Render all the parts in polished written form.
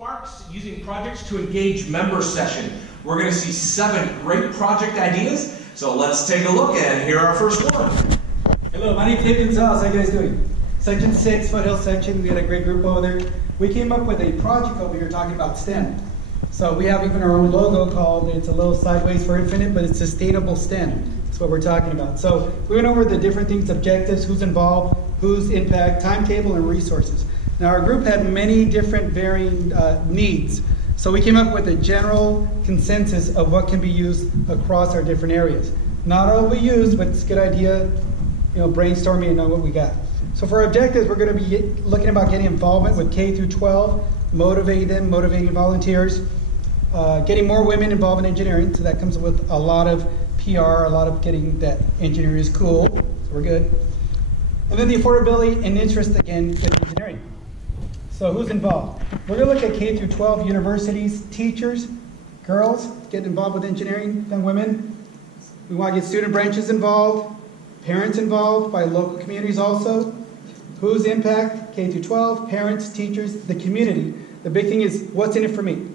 SPARKS using projects to engage member session. We're going to see 7 great project ideas, so let's take a look and hear our first one. Hello, my name is David Gonzalez. How you guys doing? Section 6, Foothill section. We had a great group over there. We came up with a project over here talking about STEM. So we have even our own logo called, it's a little sideways for infinite, but it's sustainable STEM. That's what we're talking about. So we went over the different things, objectives, who's involved, whose impact, timetable, and resources. Now our group had many different varying needs. So we came up with a general consensus of what can be used across our different areas. Not all we used, but it's a good idea, brainstorming and know what we got. So for our objectives, we're going to be looking about getting involvement with K through 12, motivating them, motivating volunteers, getting more women involved in engineering. So that comes with a lot of PR, a lot of getting that engineering is cool. So we're good. And then the affordability and interest again with engineering. So who's involved? We're going to look at K through 12 universities, teachers, girls getting involved with engineering, young women. We want to get student branches involved, parents involved by local communities also. Whose impact? K through 12, parents, teachers, the community. The big thing is what's in it for me.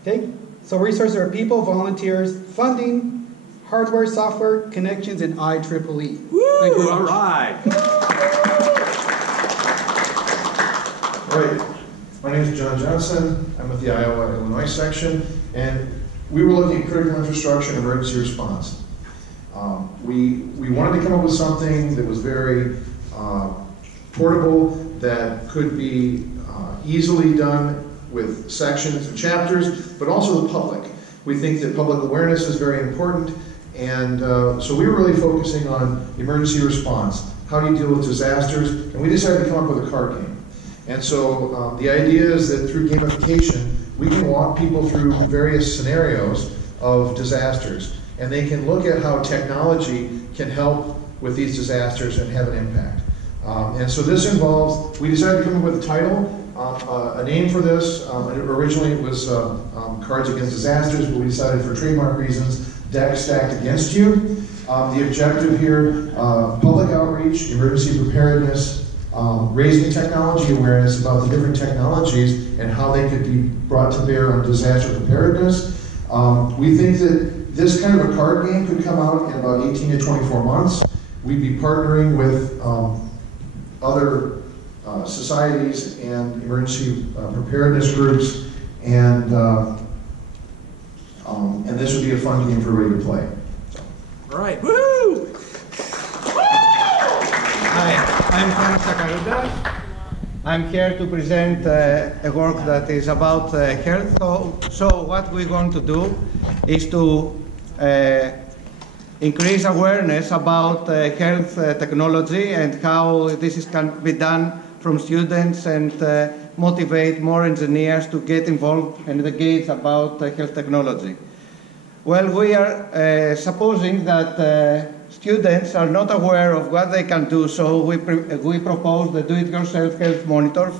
Okay? So resources are people, volunteers, funding, hardware, software, connections, and IEEE. Woo! All right. All right, my name is John Johnson. I'm with the Illinois section, and we were looking at critical infrastructure and emergency response. We wanted to come up with something that was very portable, that could be easily done with sections and chapters, but also the public. We think that public awareness is very important, and so we were really focusing on emergency response. How do you deal with disasters? And we decided to come up with a card game. And so the idea is that through gamification, we can walk people through various scenarios of disasters, and they can look at how technology can help with these disasters and have an impact. And so this involves, we decided to come up with a title, a name for this. Originally it was Cards Against Disasters, but we decided for trademark reasons, Deck Stacked Against You. The objective here, public outreach, emergency preparedness, raising technology awareness about the different technologies and how they could be brought to bear on disaster preparedness. We think that this kind of a card game could come out in about 18 to 24 months. We'd be partnering with other societies and emergency preparedness groups, and this would be a fun game for everybody to play. All right. Woo! Hi, I'm Frank Sakaruda. I'm here to present a work that is about health. So what we're going to do is to increase awareness about health technology and how this can be done from students, and motivate more engineers to get involved and engage about health technology. Well, we are supposing that students are not aware of what they can do, so we propose the do-it-yourself health monitor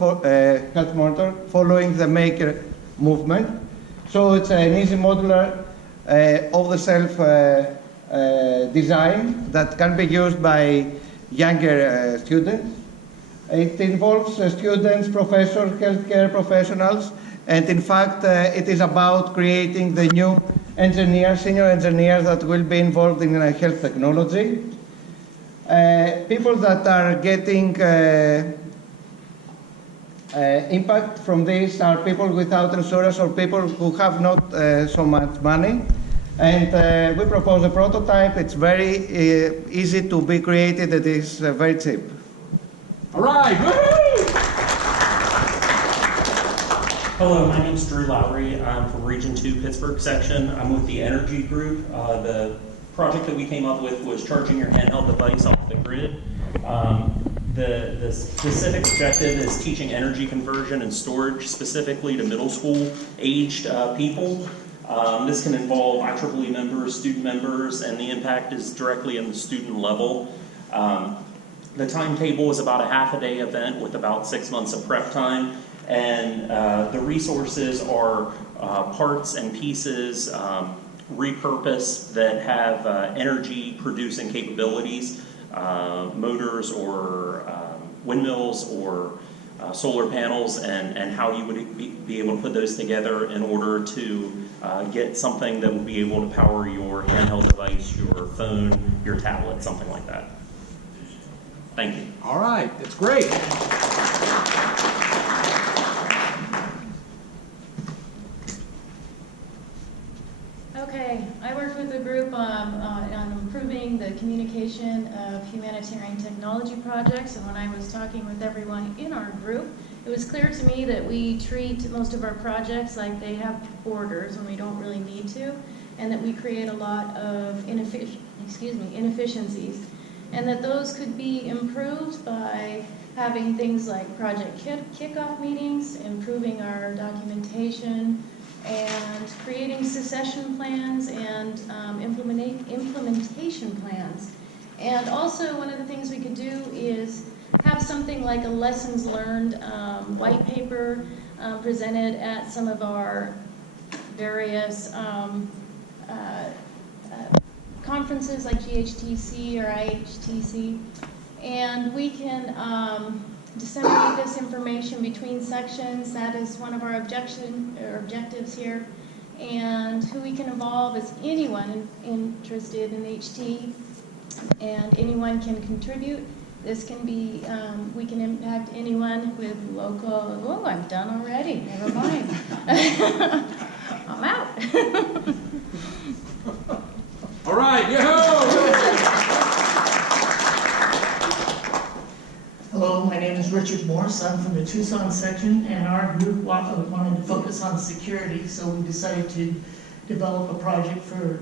following the maker movement. So it's an easy modular off-the-shelf design that can be used by younger students. It involves students, professors, healthcare professionals, and in fact it is about creating the new engineers, senior engineers that will be involved in health technology. People that are getting impact from this are people without insurance or people who have not so much money. And we propose a prototype. It's very easy to be created. It is very cheap. All right. Woo-hoo! Hello, my name is Drew Lowry. I'm from Region 2 Pittsburgh section. I'm with the Energy Group. The project that we came up with was charging your handheld device off the grid. The specific objective is teaching energy conversion and storage specifically to middle school aged people. This can involve IEEE members, student members, and the impact is directly in the student level. The timetable is about a half-a-day event with about 6 months of prep time, and the resources are parts and pieces repurposed that have energy-producing capabilities, motors or windmills or solar panels and how you would be able to put those together in order to get something that would be able to power your handheld device, your phone, your tablet, something like that. Thank you. All right, that's great. Okay, I worked with a group on improving the communication of humanitarian technology projects, and when I was talking with everyone in our group, it was clear to me that we treat most of our projects like they have borders when we don't really need to, and that we create a lot of inefficiencies, and that those could be improved by having things like project kickoff meetings, improving our documentation, and creating succession plans and implementation plans. And also, one of the things we could do is have something like a lessons learned white paper presented at some of our various conferences like GHTC or IHTC. And we can disseminate this information between sections. That is one of our objectives here. And who we can involve is anyone interested in HT, and anyone can contribute. This can be, we can impact anyone with local, oh, I'm done already, never mind. I'm out. All right, yoo-hoo! Hello, my name is Richard Morse. I'm from the Tucson section, and our group wanted to focus on security, so we decided to develop a project for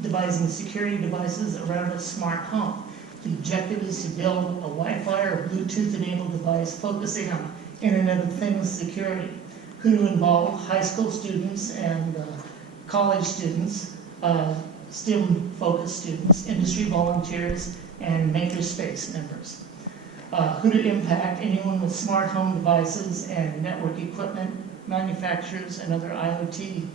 devising security devices around a smart home. The objective is to build a Wi-Fi or Bluetooth-enabled device focusing on Internet of Things security. Who to involve high school students and college students, STEM-focused students, industry volunteers, and makerspace members. Who to impact anyone with smart home devices and network equipment manufacturers and other IoT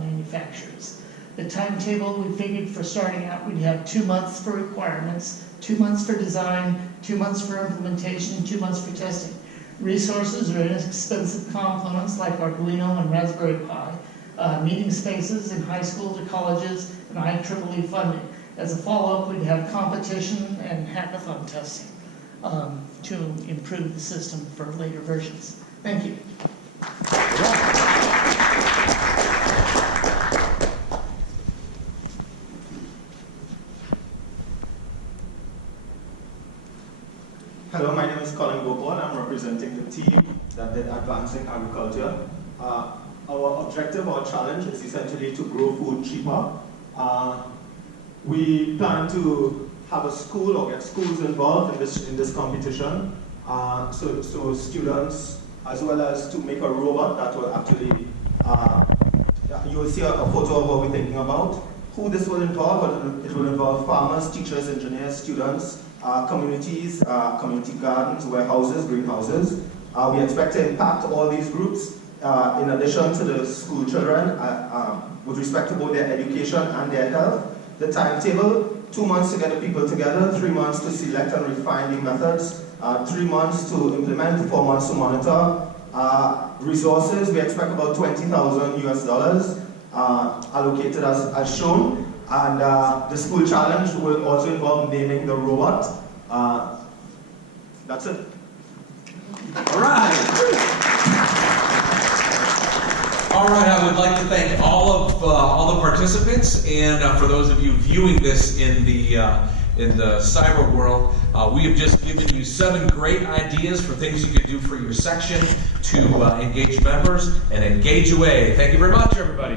manufacturers. The timetable we figured for starting out, we'd have 2 months for requirements, 2 months for design, 2 months for implementation, 2 months for testing. Resources are inexpensive components like Arduino and Raspberry Pi, meeting spaces in high schools or colleges, and IEEE funding. As a follow-up, we'd have competition and hackathon testing to improve the system for later versions. Thank you. Hello, my name is Colin Gopal. I'm representing the team that did Advancing Agriculture. Our objective, our challenge is essentially to grow food cheaper. We plan to have a school or get schools involved in this competition. So students, as well as to make a robot that will actually, you will see a photo of what we're thinking about. Who this will involve, it will involve farmers, teachers, engineers, students, communities, community gardens, warehouses, greenhouses. We expect to impact all these groups in addition to the school children with respect to both their education and their health. The timetable, 2 months to get the people together, 3 months to select and refine the methods, 3 months to implement, 4 months to monitor. Resources, we expect about $20,000 US allocated as shown. And the school challenge will also involve naming the robot. That's it. All right. All right, I would like to thank all the participants, and for those of you viewing this in the cyber world, we have just given you 7 great ideas for things you could do for your section to engage members and engage away. Thank you very much, everybody.